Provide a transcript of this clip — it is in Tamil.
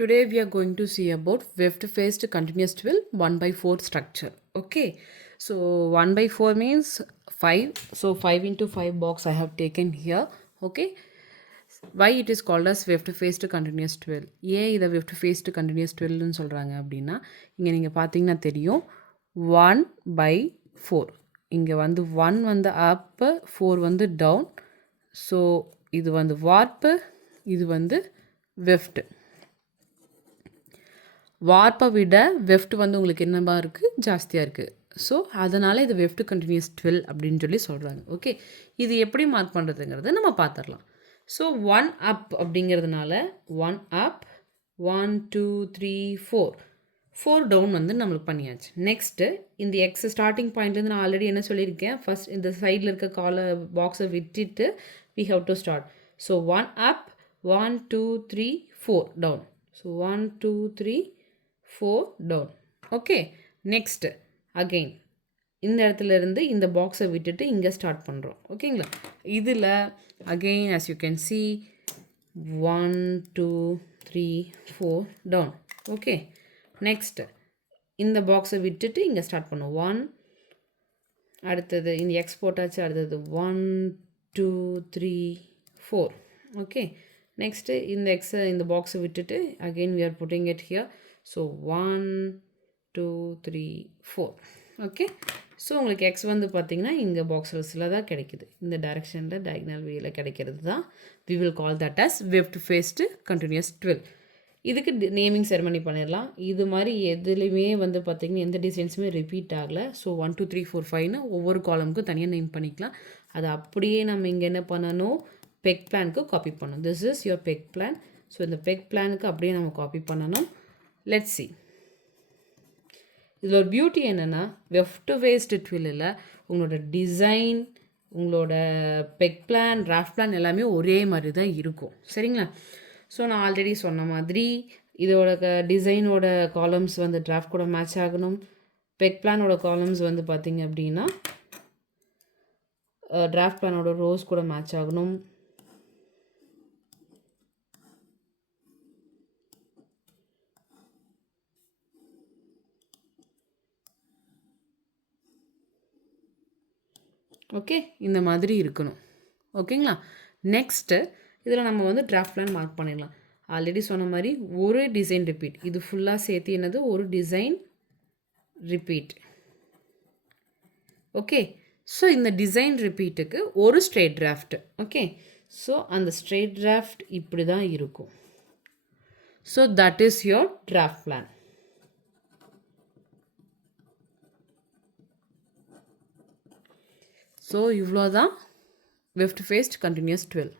Today we are going to see about weft faced continuous twill 1 by 4 structure. Okay, so 1 by 4 means 5. So 5 into 5 box I have taken here. Okay, why it is called as weft faced continuous twill? ஏன் இதை weft faced continuous twillன்னு சொல்கிறாங்க அப்படின்னா இங்கே நீங்கள் பார்த்தீங்கன்னா தெரியும் 1 by 4. இங்கே வந்து 1 வந்து அப்பு 4 வந்து டவுன். ஸோ இது வந்து வார்ப்பு, இது வந்து வெஃப்ட். வார்ப்பை விட வெஃப்ட் வந்து உங்களுக்கு என்னவா இருக்குது, ஜாஸ்தியாக இருக்குது. ஸோ அதனால் இது வெஃப்ட் கண்டினியூஸ் ட்வெல் அப்படின்னு சொல்லி சொல்கிறாங்க. ஓகே, இது எப்படி மார்க் பண்ணுறதுங்கிறத நம்ம பார்த்துடலாம். ஸோ 1 அப் அப்படிங்கிறதுனால 1 அப் 1 2 3 4 டவுன் வந்து நம்மளுக்கு பண்ணியாச்சு. நெக்ஸ்ட்டு இந்த எக்ஸ் ஸ்டார்டிங் பாயிண்ட்லேருந்து நான் ஆல்ரெடி என்ன சொல்லியிருக்கேன், ஃபஸ்ட் இந்த சைடில் இருக்க பாக்ஸை விட்டுட்டு we have to start. So 1 up 1 2 3 4 down. So 1 2 3 4 down. Okay, next again இந்த இடத்துல இருந்து இந்த பாக்ஸை விட்டுட்டு இங்கே ஸ்டார்ட் பண்ணுறோம். ஓகேங்களா, இதில் again as you can see 1 2 3 4 down. Okay, next இந்த பாக்ஸை விட்டுட்டு இங்கே ஸ்டார்ட் பண்ணுவோம். 1 அடுத்தது இந்த எக்ஸ் போட்டாச்சு, அடுத்தது 1 2 3 4. Okay, next in the x in the box விட்டுட்டு again we are putting it here. So 1 2 3 4. Okay, so உங்களுக்கு எக்ஸ் வந்து பார்த்தீங்கன்னா இங்கே பாக்ஸஸில் தான் கிடைக்குது, இந்த டைரெக்ஷனில் டயக்னல் வேல கிடைக்கிறது தான் we will call that as weft faced continuous twill. இதுக்கு நேமிங் செரமனி பண்ணிடலாம். இது மாதிரி எதுலேயுமே வந்து பார்த்திங்கன்னா எந்த டிசைன்ஸுமே ரிப்பீட் ஆகலை. ஸோ 1 2 3 4 5ன்னு ஒவ்வொரு காலமுக்கும் தனியாக நேம் பண்ணிக்கலாம். அது அப்படியே நம்ம இங்கே என்ன பண்ணணும், பெக் பிளானுக்கு காப்பி பண்ணணும். This is your peg plan. So இந்த பெக் பிளானுக்கு அப்படியே நம்ம காப்பி பண்ணணும். Let's see. இதில் ஒரு பியூட்டி என்னென்னா, வெஃப்ட் வேஸ்ட் ட்வில்லில் உங்களோட டிசைன், உங்களோட பெக் பிளான், டிராஃப்ட் பிளான் எல்லாமே ஒரே மாதிரி தான் இருக்கும். சரிங்களா? ஸோ நான் ஆல்ரெடி சொன்ன மாதிரி இதோட டிசைனோட காலம்ஸ் வந்து டிராஃப்ட் கூட மேட்ச் ஆகணும். பெக் பிளானோட காலம்ஸ் வந்து பார்த்திங்க அப்படின்னா டிராஃப்ட் பிளானோட ரோஸ் கூட மேட்ச் ஆகணும். ஓகே, இந்த மாதிரி இருக்கணும். ஓகேங்களா, நெக்ஸ்ட்டு இதில் நம்ம வந்து டிராஃப்ட் பிளான் மார்க் பண்ணிடலாம். ஆல்ரெடி சொன்ன மாதிரி ஒரு டிசைன் ரிப்பீட், இது ஃபுல்லாக சேர்த்து என்னது ஒரு டிசைன் ரிப்பீட். ஓகே, ஸோ இந்த டிசைன் ரிப்பீட்டுக்கு ஒரு ஸ்ட்ரெயிட் டிராஃப்ட். ஓகே, ஸோ அந்த ஸ்ட்ரெயிட் டிராஃப்ட் இப்படி தான் இருக்கும். So that is your draft plan. So இவ்வளோ தான் வெஃப்ட் ஃபேஸ்ட் கண்டினியூஸ் ட்வெல்.